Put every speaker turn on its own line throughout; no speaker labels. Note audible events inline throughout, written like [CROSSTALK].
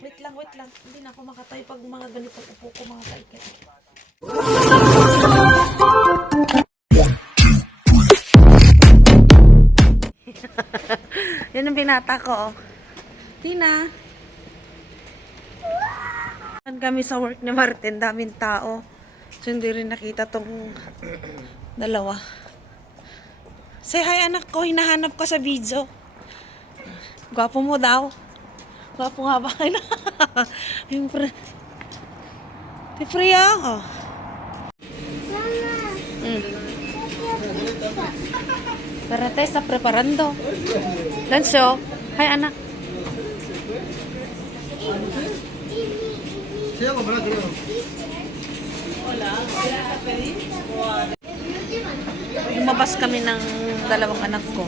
Wait lang, wait lang. Hindi na ako makatayo pag mga ganitong upo ko mga kaikit. [LAUGHS] Yan ang binata ko. oh. Tina. Saan kami sa work ni Martin, daming tao. So, hindi rin nakita tong dalawa. Say hi anak ko, hinahanap ko sa video. Gwapo mo daw. Gwapo nga ba? [LAUGHS] Yung pre... Si Freya, oh. Mm. Para tayo sa preparando. Lanso, hi anak. Lumabas kami ng dalawang anak ko.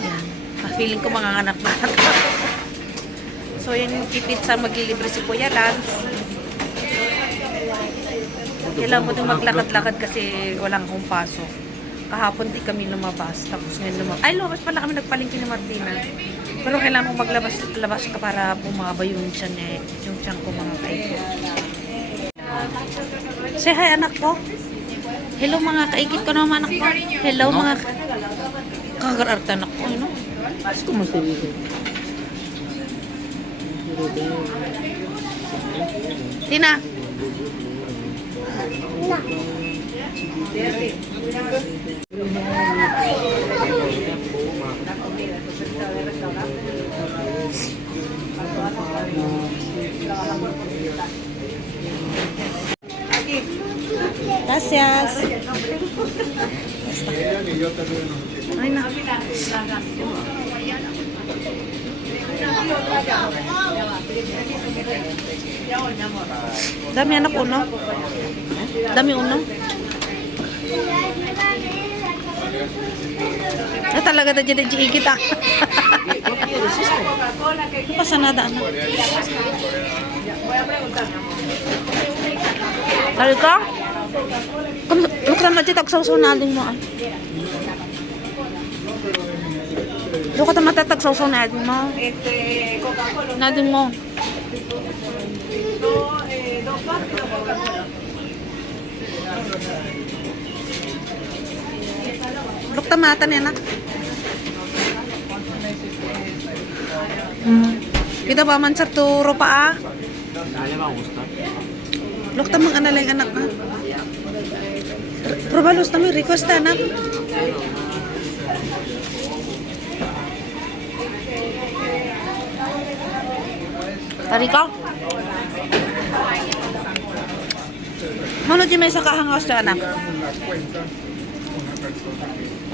Yan. Ah, feeling ko mga anak na [LAUGHS] So, yan yung tipid sa maglilibre si Kuya Lance. Kailangan mo din maglakad-lakad kasi walang akong pasok. Kahapon di kami lumabas. Tapos ngayon lumabas. Ay, lumabas pala kami nagpalingki ni Martina. Pero kailangan mo maglabas-labas ka para bumaba yung tiyan eh. Yung tiyan ko mga kaiko. Say hi anak ko. Hello mga kaikit ko naman anak ko. Hello mga... Kagararta anak ko, ano?
Mo sa video.
Tina. Gracias. Ay na. Dami anak uno. Dami uno. Ah, talaga na dyan dyan kita. [LAUGHS] Pasanada anak. Tari ka? Kung lukran na dyan, tagsawsaw na aling mo ah. Doon ka ta matatagsaw-saw na aling mo. Nading mo. Luk tamata nena. Hmm. Kita ba man sa turo pa ah? Luk tamang analay anak na. Probalos na may request anak. Tari ka? Mano di may sa kahangaw sa anak?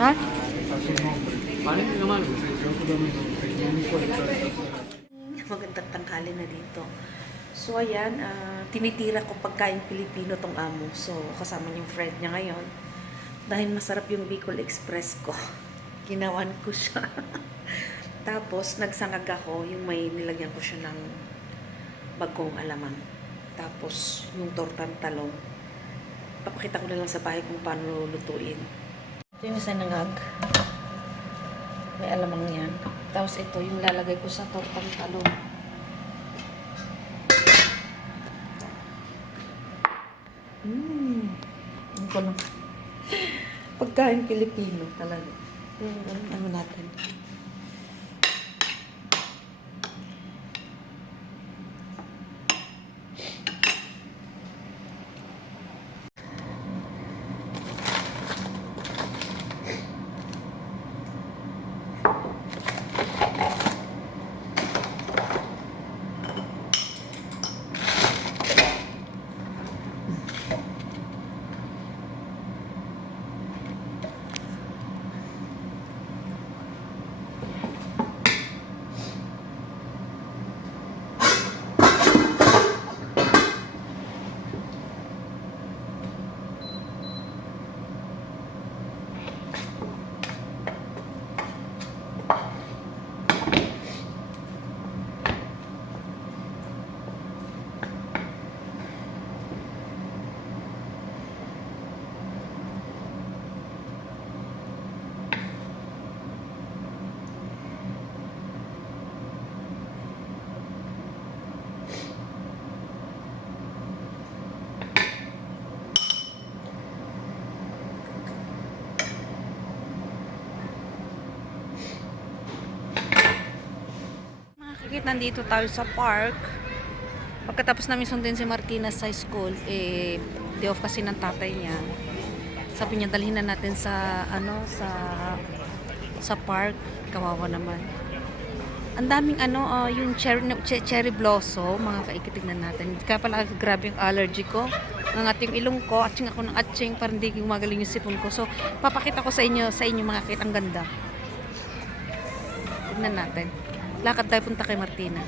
Ha? Magandang tanghali na dito. So ayan, ah, tinitira ko pagkain Pilipino tong amo. So kasama yung friend niya ngayon. Dahil masarap yung Bicol Express ko. [LAUGHS] Ginawan ko siya. [LAUGHS] Tapos nagsangag ako, yung may nilagyan ko siya ng bagong alamang. Tapos yung tortang talong. Papakita ko na lang sa bahay kung paano lutuin. Ito yung sanangag. May alamang yan. Tapos ito yung lalagay ko sa tortang talong. Mmm. Ang ko lang. [LAUGHS] Pagkain Pilipino talaga. Ano, ano natin. Nandito tayo sa park. Pagkatapos namin sundin si Martina sa school, eh, day off kasi ng tatay niya. Sabi niya, dalhin na natin sa, ano, sa, sa park. Kawawa naman. Ang daming ano, ah, yung cherry, che- cherry blossom, mga kaikitignan natin. Kaya pala grabe yung allergy ko. Ng ating ilong ko, atching ako ng atching, parang hindi gumagaling yung sipon ko. So, papakita ko sa inyo, sa inyo mga kit, ang ganda. Tignan natin. Lakad tayo punta kay Martina.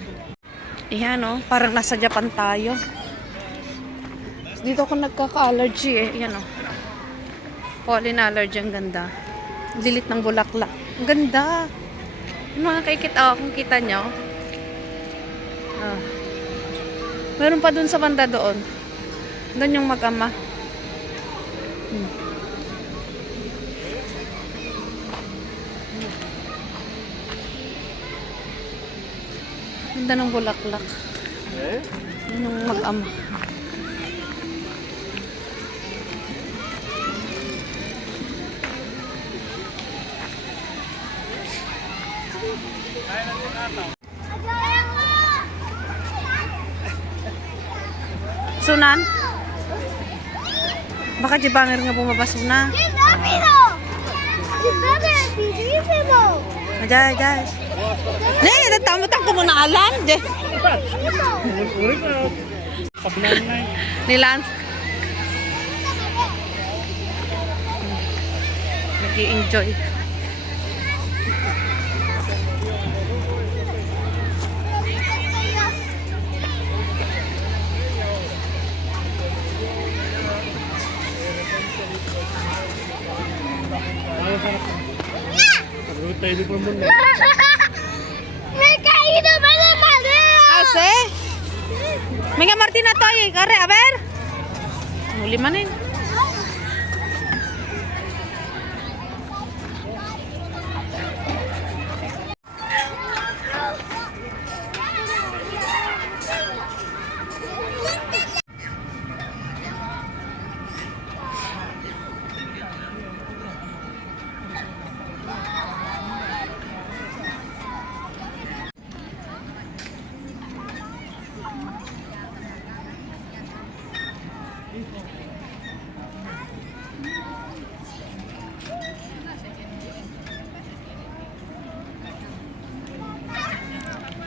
Ayan oh, parang nasa Japan tayo. Dito ako nagkaka-allergy eh. Ayan oh. Pollen allergy, ang ganda. Lilit ng bulaklak. Ang ganda. Yung mga kaikit, oh, kung kita nyo. Ah. Meron pa dun sa banda doon. Doon yung mag-ama. Ganda ng bulaklak. Yun yung mag-ama. Sunan? Baka jibanger nga bumabas na.
Rápido! rapidísimo!
Ajay, ajay. Ne, natamot ako muna alam. Je. Nilan. Nag-i-enjoy.
¡Me [LAUGHS]
May nga Martina eh. Kare, a ver. Muli man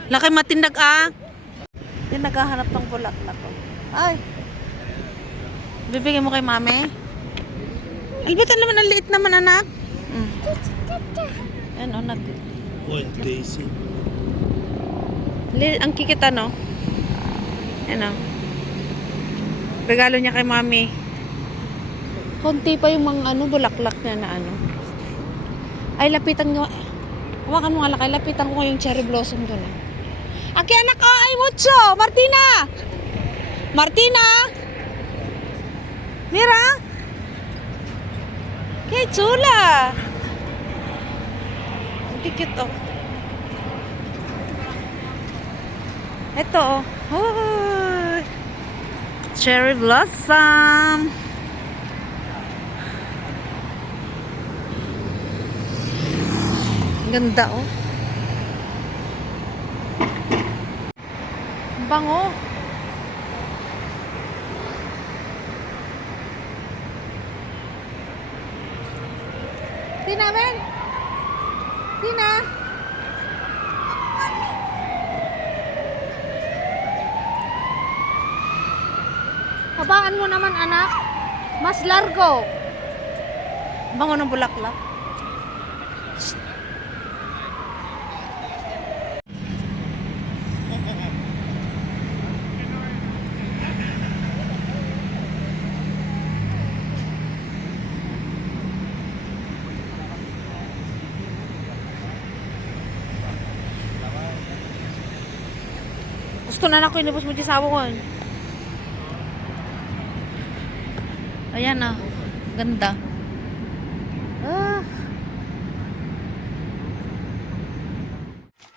Laki matindag ah. Yan naghahanap ng bulaklak ko. Ay. Bibigyan mo kay mami? Albitan naman ang liit naman anak. Mm. Yan o, nag...
What Daisy?
Ang kikita no? Yan o. Regalo niya kay mami. Konti pa yung mga ano, bulaklak niya na ano. Ay, lapitan nga. Hawakan mo nga lakay. Lapitan ko yung cherry blossom doon. Eh. Aki anak ko, ay mucho! Martina! Martina! Mira! Kay chula! Cute oh. Ito oh. Oh. Cherry blossom! Ganda oh. Ang Bango. Tina, Ben! Tina! Habaan mo naman, anak. Mas largo. Bango ng bulaklak. Gusto na na ko inubos mo di sa ko. Ayan ah. Ganda. Ah.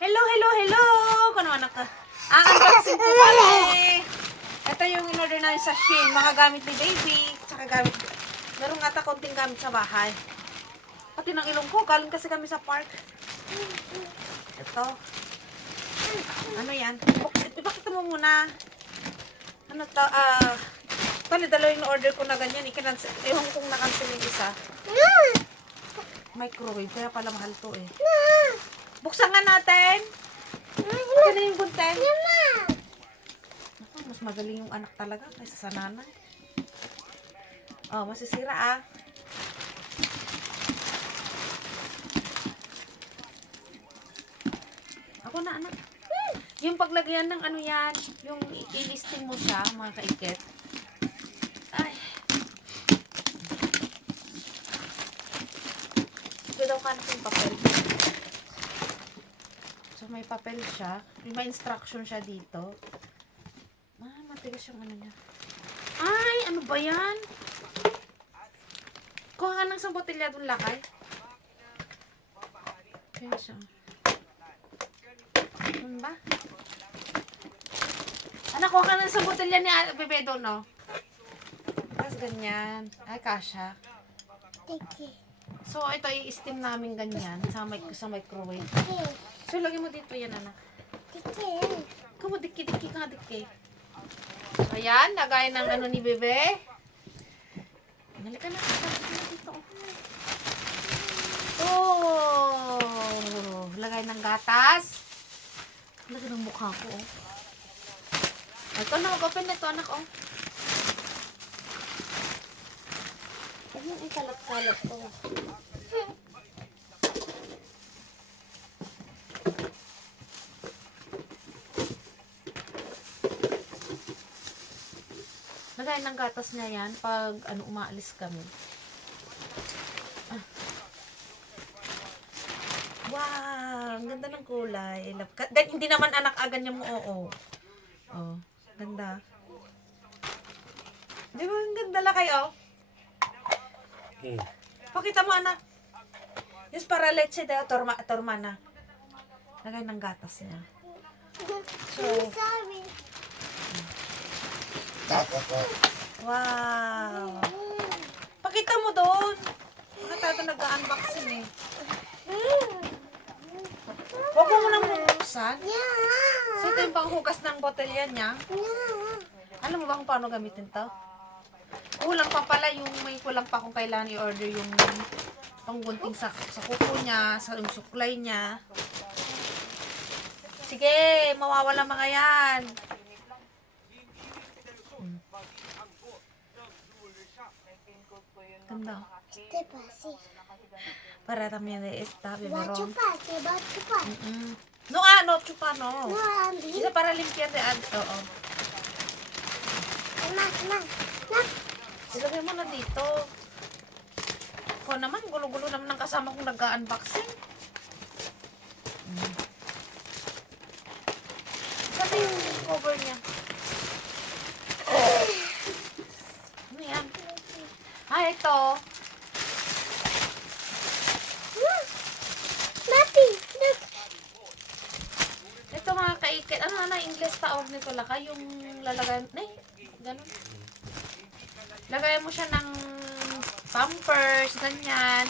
Hello, hello, hello! Kano anak ka? Ah, unboxing po kami. Ito yung in-order namin sa Shein. Mga gamit ni baby. Tsaka gamit. Meron nga ta konting gamit sa bahay. Pati ng ilong ko. Galing kasi kami sa park. Ito. Ano yan? Ipakita mo muna. Ano to? Ah, Tali, dalawa yung order ko na ganyan. Ikinansel. Ewan kong na-cancel yung isa. Microwave. Kaya pala mahal to eh. Buksan nga natin. Ito na yung gunten. Ako, mas magaling yung anak talaga kaysa sa nanay. Oh, masisira ah. Ako na anak. Paglagyan ng ano yan, yung i-listing mo siya, mga kaikit. Ay. Ito daw ka yung papel. So, may papel siya. May instruction siya dito. Ah, matigas yung ano niya. Ay, ano ba yan? Kuha ka ng isang botelya doon lakay. Kaya siya. Ano ba? Anak, kuha ka ng isang botelya ni Ate Bebe doon, no? Tapos ganyan. Ay, kasha. So, ito i-steam namin ganyan sa, mic- sa microwave. So, lagyan mo dito yan, anak. Kamu, dikki-dikki ka, dikki. So, ayan, lagay ng ano ni Bebe. Halika na, tapos na dito. Oh, lagay ng gatas. Lagay ng mukha ko, oh. Ito na, mag-open na ito, anak, oh. Huwag yung ikalat-kalat, oh. Lagay ng gatas niya yan pag ano umaalis kami. Ah. Wow, ang ganda ng kulay. Love hindi naman anak agan niya mo oo. Oh, ganda. Di ba ang ganda la kayo? Pakita mo anak. Yes, para leche de torma, tormana. Lagay ng gatas niya. So, wow. Pakita mo doon. Bakit tayo nag-unboxing eh? Huwag mo munang bubuksan. So, ito yung panghugas ng botelya niya. Alam mo ba kung paano gamitin to? Kulang pa pala yung may kulang pa kung kailangan i-order yung panggunting sa, sa kuko niya, sa yung suklay niya. Sige, mawawala mga yan. Hmm. Ganda. Para también de esta, beberón. Mm-mm. No, ah, no, chupa, no. Isa para limpiar de ad, oo. Ilagay mo na dito. Ko naman, gulo-gulo naman ng kasama kong nag-unboxing. Mm. Sabi yung cover niya. Ano yan? Ah, ito. Ito mga kaikit. Ano na English tawag nito laka? Yung lalagay. Nay, ganun. Lagay mo siya ng pampers, ganyan.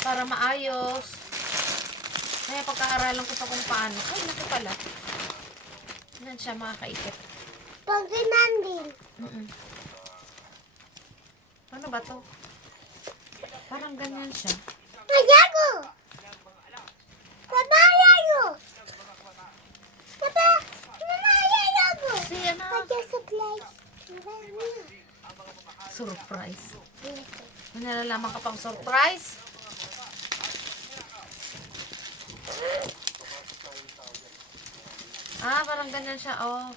Para maayos. Kaya pagkaaralan ko pa kung paano. Ay, naku pala. Yan siya mga kaikit. Mm-mm. Ano ba to? Parang ganyan siya. Si Surprise. May nalalaman ka pang surprise? Ah, parang ganyan siya, oh.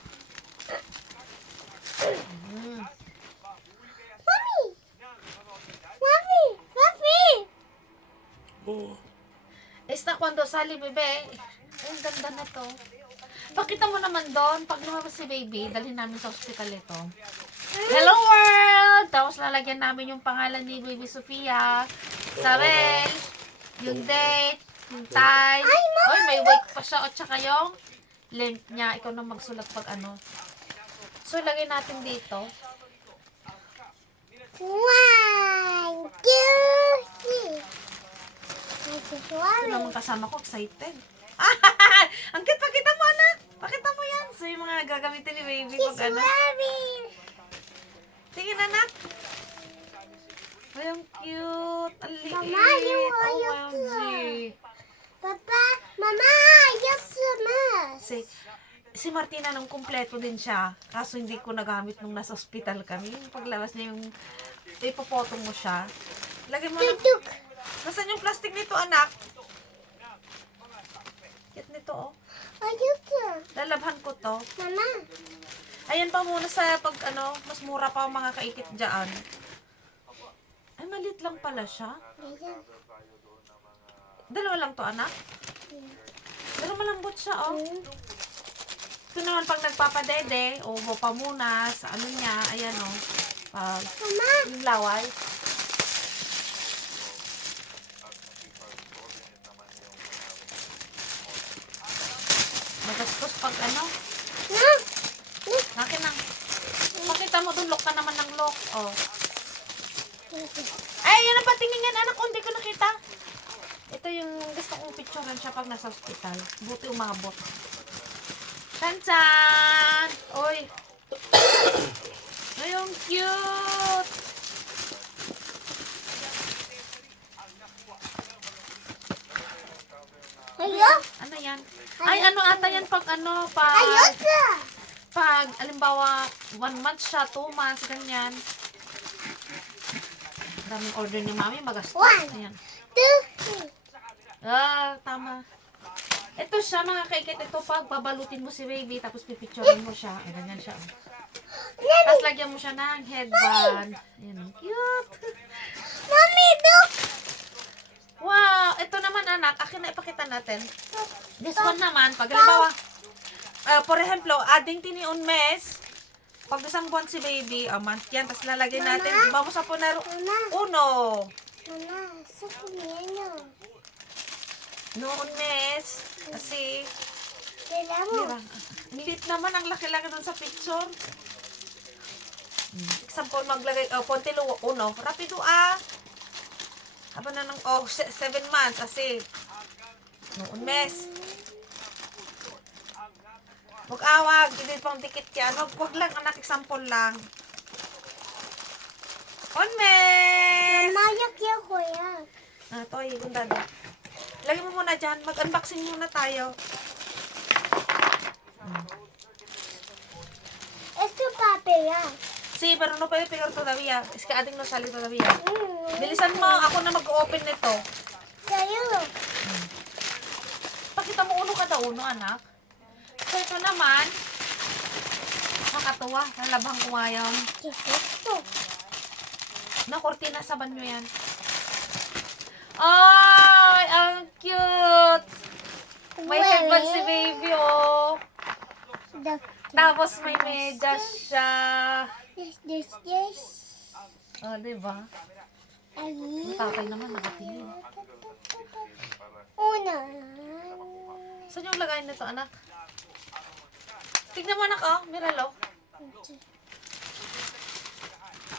Mm. Esta cuando sali, bebe. Ang ganda na to. Pakita mo naman doon, pag lumabas si baby, dalhin namin sa hospital ito. Hello world! Tapos lalagyan namin yung pangalan ni baby Sofia. Sabel, yung date, yung time. Oy, may weight pa siya. O tsaka yung length niya. Ikaw na magsulat pag ano. So, ilagay natin dito.
One, two, three.
Ito naman kasama ko, excited. [LAUGHS] Ang cute, pakita mo, anak. Pakita mo yan. So, yung mga gagamitin ni baby
He's
pag ano. Tingin, anak. Ay, ang cute. Ang liit.
Mama, yung ayaw
OMG.
Papa, Mama, yes, mas.
Si, si Martina nung kumpleto din siya. Kaso hindi ko nagamit nung nasa ospital kami. Yung paglabas niya yung ipopotong mo siya. Lagay mo na.
Tutuk.
Nasaan yung plastic nito, anak? Cute nito, oh.
Ayaw ka.
Lalabhan ko to.
Mama.
Ayan pa muna sa pag ano, mas mura pa ang mga kaikit dyan. Ay, maliit lang pala siya. Dalawa lang to, anak. Pero malambot siya, oh. Ito naman pag nagpapadede, o pamunas, ano niya, ayan, oh. Pag
Mama.
yung laway. Magastos pag ano.
Na.
Akin lang. Pakita mo dun, lock ka naman ng lock. Oh. Ay, yan ang patingin yan, anak. Oh, hindi ko nakita. Ito yung gusto kong picturean siya pag nasa hospital. Buti umabot. Chan-chan! Uy! Ay, ang cute!
Ayaw.
Ano yan? Ay, ano ata yan pag ano, pag,
ka.
pag, alimbawa, one month siya, two months, ganyan. Daming order ni mami, magastos.
One.
Ayan.
Two. three.
Ah, tama. Ito siya, mga kaikit. Ito pag babalutin mo si baby, tapos pipicturean mo siya. Ay, ganyan siya. Tapos lagyan mo siya ng headband. Ayan, ang cute.
Mommy, look.
Wow! Ito naman, anak. Akin na ipakita natin. This one naman, pag halimbawa, ah, for example, adding tini un mes, pag isang buwan si baby, a month yan, tapos lalagay natin, vamos a poner
Mama.
uno.
Mama, sa kumino.
No un mes. Kasi,
Kailan mo.
Mira, liit naman, ang laki-laki dun sa picture. Example, maglagay, oh, konti lo, uno, rapido ah. Haba na ng, oh, se- seven months, kasi, noon mes. Huwag awag, hindi pang dikit yan. Huwag, huwag lang, anak, example lang. On mes!
Mama, yak yak ko yan.
Ah, to, yung dada. Lagay mo muna dyan. Mag-unboxing muna tayo.
Esto papel yan.
Sí, pero no puede pegar todavía. Es que ating no sale todavía.
Mm.
Bilisan mo, ako na mag-open nito.
Sa'yo.
Pakita mo uno kada uno, anak. So, ito naman, nakatuwa. Nalabhang ko nga yun.
Kito.
Na, kortina, saban nyo yan. Ay, ang cute! May headband si baby, oh. Tapos may medyas siya.
this, this, this.
Oh, diba?
Ay.
Ang tatay naman, nakatingin.
Una.
Saan yung lagayin nito, anak? Tignan mo, anak, oh. Miralo.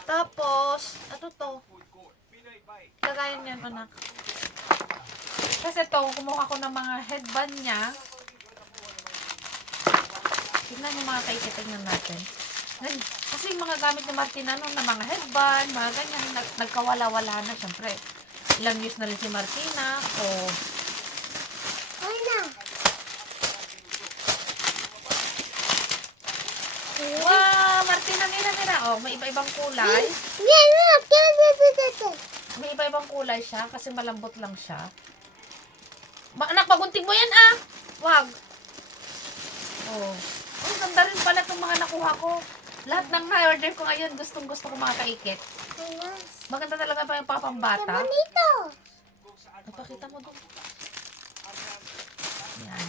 Tapos, ano to? Lagayan yan, anak. Kasi to, kumuha ko ng mga headband niya. Tignan yung mga kaikitignan natin. Kasi yung mga gamit ni Martina noon na mga headband, mga ganyan, nag nagkawala-wala na, syempre. Ilang years na rin si Martina. O,
Ay na.
wow, Martina, mira, mira. Oh, may iba-ibang kulay.
Yan.
May iba-ibang kulay siya kasi malambot lang siya. Ma anak, pagunting mo yan ah! Wag! Oh. Ang ganda rin pala itong mga nakuha ko. Lahat ng na-order ko ngayon, gustong gusto ko mga kaikit. Maganda talaga pa yung papambata.
bonito.
Napakita mo doon. Yan.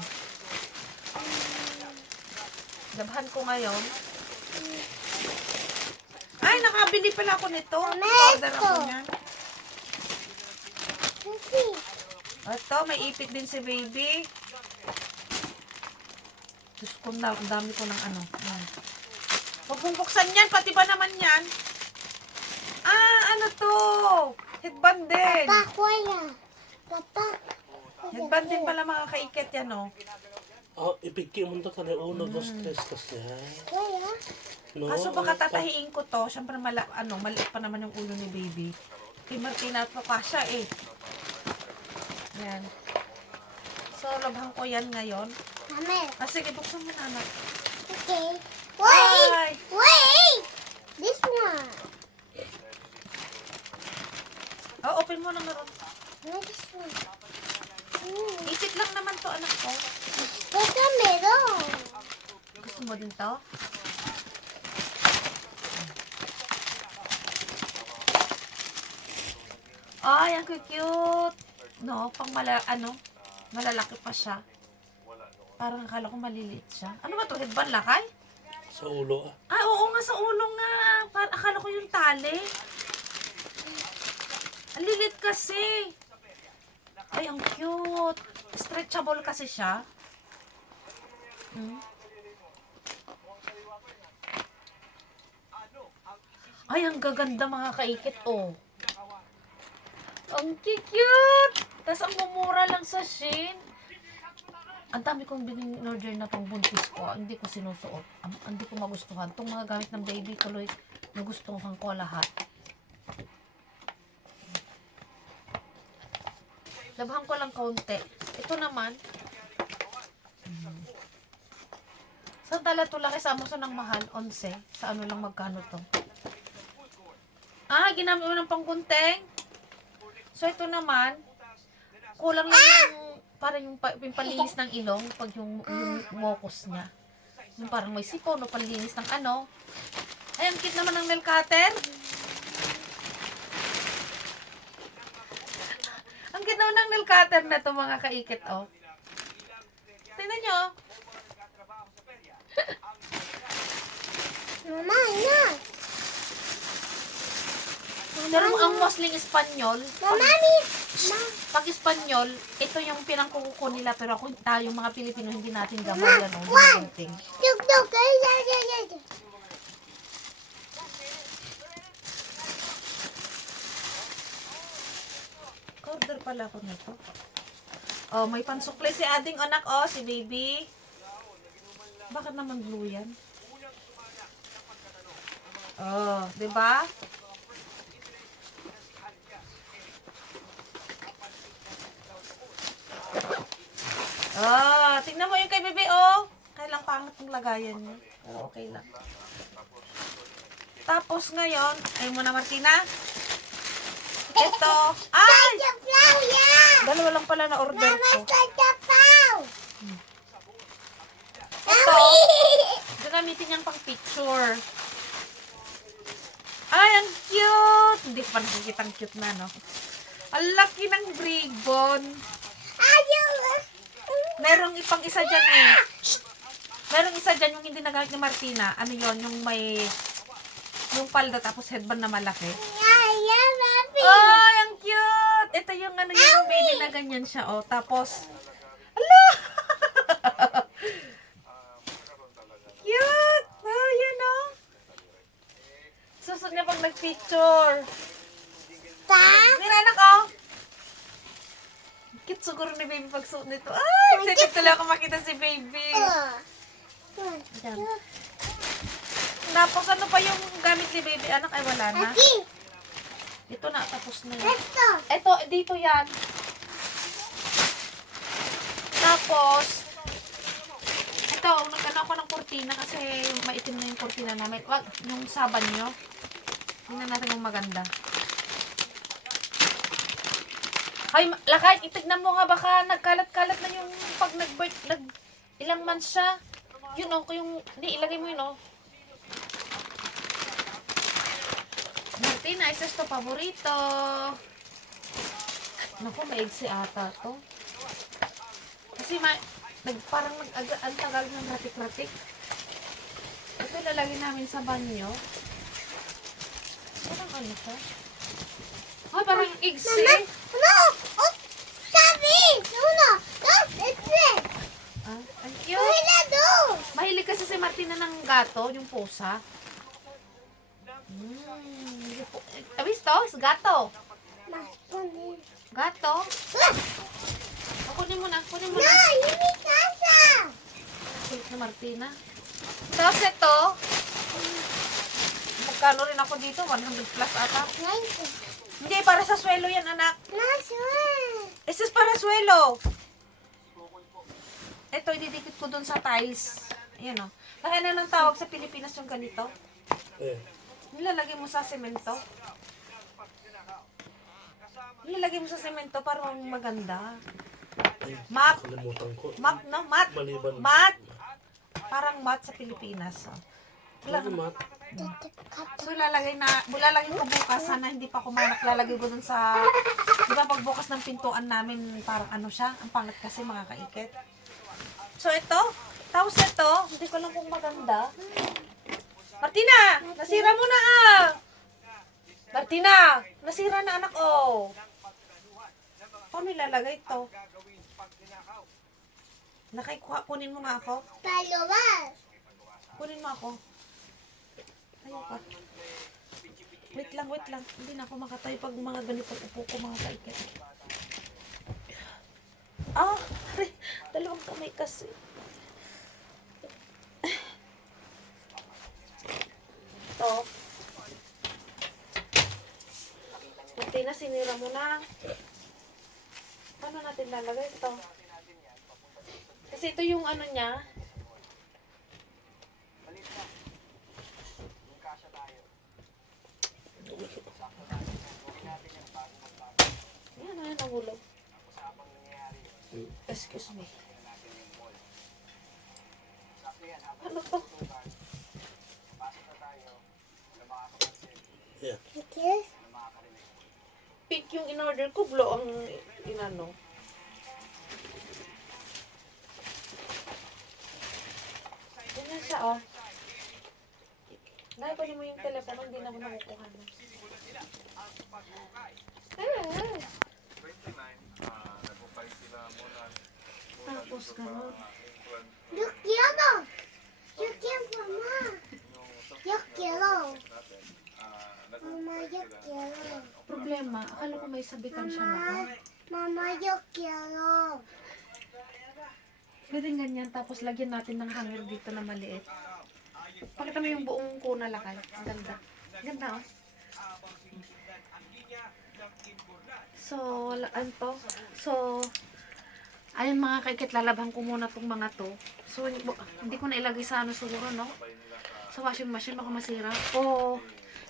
Labhan ko ngayon. Ay, nakabili pala ako nito. Order ako niyan.
Kasi.
Ito, may ipit din si baby. Diyos ko na, ang dami ko ng ano. Huwag mong buksan yan, pati ba naman yan? Ah, ano to? Headband din.
Papa, kuya. Papa.
Headband din pala mga kaikit yan, oh.
Oh, ipigki mo to tali uno, dos, tres, yan.
Kuya.
No,
Kaso baka tatahiin ko to. Siyempre, mala, ano, maliit pa naman yung ulo ni baby. Kay Martina po kasha eh. Yan. So, labhan ko yan ngayon.
Mami.
Ah, sige, buksan mo na, anak.
Okay. Wait.
Ay!
Wait. This one.
Oh, open mo na meron.
No, this one. Mm.
Isit lang naman to, anak ko.
Ito meron.
Gusto mo din to? Ay, ang cute. No, pang mala, ano, malalaki pa siya. Parang akala ko maliliit siya. Ano ba to? Headband lakay?
Sa ulo ah.
Ah, oo nga, sa ulo nga. Parang akala ko yung tali. Ang lilit kasi. Ay, ang cute. Stretchable kasi siya. Hmm. Ay, ang gaganda mga kaikit, oh. Ang cute! Tapos ang mumura lang sa Shein. Ang dami kong bin-order na pang buntis ko. Hindi ko sinusuot. Ang- Hindi ko magustuhan. Itong mga gamit ng baby tuloy, nagustuhan ko lahat. Labhan ko lang kaunti. Ito naman. mm. Sa dala to laki sa Amazon ng mahal? 11. Sa ano lang magkano to? Ah, ginamit mo ng panggunting? So, ito naman, kulang lang yung, parang yung, pa- yung ng ilong, pag yung, yung mokos niya. Yung parang may sipon o panlinis ng ano. Ay, ang cute naman ng nail cutter. Ang cute naman ng nail cutter na to mga kaikit, oh. Tingnan nyo.
Mama, no.
Pero ang Muslim Espanyol, pag,
Mami. Ma.
pag Espanyol, ito yung pinangkukuko nila. Pero ako, tayo mga Pilipino, hindi natin gamay yan, oh. Hindi natin.
Tuk, tuk. Ay, ay, ay, ay.
Order pala ako nito. Oh, may pansukli si ading anak, oh, si baby. Bakit naman blue yan? Oh, di ba? Oh, tingnan mo yung kay baby, oh. Kailang pangit ng lagayan niya. Oh, okay lang. Tapos ngayon, ay mo na Martina. Ito. Ay! Dalawa lang pala na order ko. Ito, gagamitin niyang pang picture. Ay, ang cute! Hindi pa nakikita ang cute na, no? Ang laki ng ribbon. Merong ipang isa dyan eh. Merong isa dyan yung hindi nagamit ni Martina. Ano yon yung may... Yung palda tapos headband na malaki. Ay, ang cute! Ito yung ano yung baby na ganyan siya, oh. Tapos, ala! [LAUGHS] cute! Oh, yan, oh. Susunod niya pag nag-picture. Mira, anak, oh. Cute siguro ni baby pag suot nito. Ay, excited tuloy ako makita si baby. Tapos, ano pa yung gamit ni baby, anak? Ay, wala na. Ito na, tapos na yun.
Ito.
Ito, dito yan. Tapos, ito, nagkano ako ng kurtina kasi maitim na yung kurtina namin. Wag, yung saban nyo. Tingnan natin kung maganda. Ay, ma- lakay, itignan mo nga baka nagkalat-kalat na yung pag nag-birth, nag, ilang months siya. Yun o, yung, hindi, ilagay mo yun o. Martina, isa to paborito. Naku, maigsi ata to. Kasi ma, nag, parang nag, ang tagal ng ratik-ratik. Ito lalagay namin sa banyo. Parang ano to? Ay, parang igsi.
No. Oh, sabi. Uno. Dos. Tres.
Ah, ang cute.
Wala dos.
Mahilig kasi si Martina ng gato, yung pusa. Mm, yung eh, Abis to? Is gato. Gato.
Ah!
O, kunin mo na, kunin mo
No,
na.
yumi kasa.
suot ni Martina. Tapos ito, magkano rin ako dito? 100 plus ata. Hindi, para sa swelo yan, anak. This is para swelo. Ito, ididikit ko dun sa tiles. Ayan o. Kaya na nang tawag sa Pilipinas yung ganito.
Eh,
Nilalagay mo sa semento. Nilalagay mo sa semento para maganda. Mat.
kalimutan ko.
Mat, no? Mat.
Maliban.
Mat. Parang mat sa Pilipinas. Oh.
Mat?
So, ilalagay na, bulalagay ko bukas. Sana hindi pa kumanak. Lalagay ko dun sa, di ba pagbukas ng pintuan namin, parang ano siya. Ang pangat kasi mga kaikit. So, ito. Tapos ito, hindi ko lang kung maganda. Martina! Nasira mo na ah! Martina! Nasira na anak oh. Paano ilalagay ito? Nakay, kunin mo nga ako.
Palabas.
Kunin mo ako. Tayo ka. Wait lang, wait lang. Hindi na ako makatayo pag mga ganito upo ko mga kaikit. Ah, re, dalawang kamay kasi. Ito. Kunti na, sinira mo na. Paano natin lalagay ito? Kasi ito yung ano niya, Yan, yan, nahulog. Excuse me. Ano to?
Yeah.
Pink yung in-order ko, blue ang inano. Ganyan siya, oh. Naipali mo yung telepono, hindi na ako nakukuha na.
Mm.
Tapos, gano'n.
Yo quiero. Yo quiero mamá. Yo quiero. Mamá, yo quiero.
Problema, akala ko may sabitan siya na.
Mamá, yo quiero.
Pwede ganyan, tapos lagyan natin ng hanger dito na maliit. Pakita mo yung buong kuna lakay. Ang ganda. Ang Ganda, oh. So, ano to? So, ayun mga kaikit, lalabhan ko muna tong mga to. So, hindi, ko na ilagay sa ano siguro, no? Sa washing machine, baka masira. O,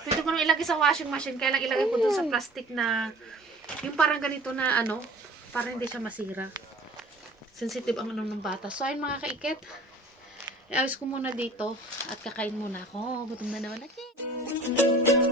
pwede ko na ilagay sa washing machine, kaya lang ilagay ko dun sa plastic na, yung parang ganito na ano, para hindi siya masira sensitive ang ano ng bata. So, ayun mga kaikit. Iayos ko muna dito at kakain muna ako. Gutom na naman ako.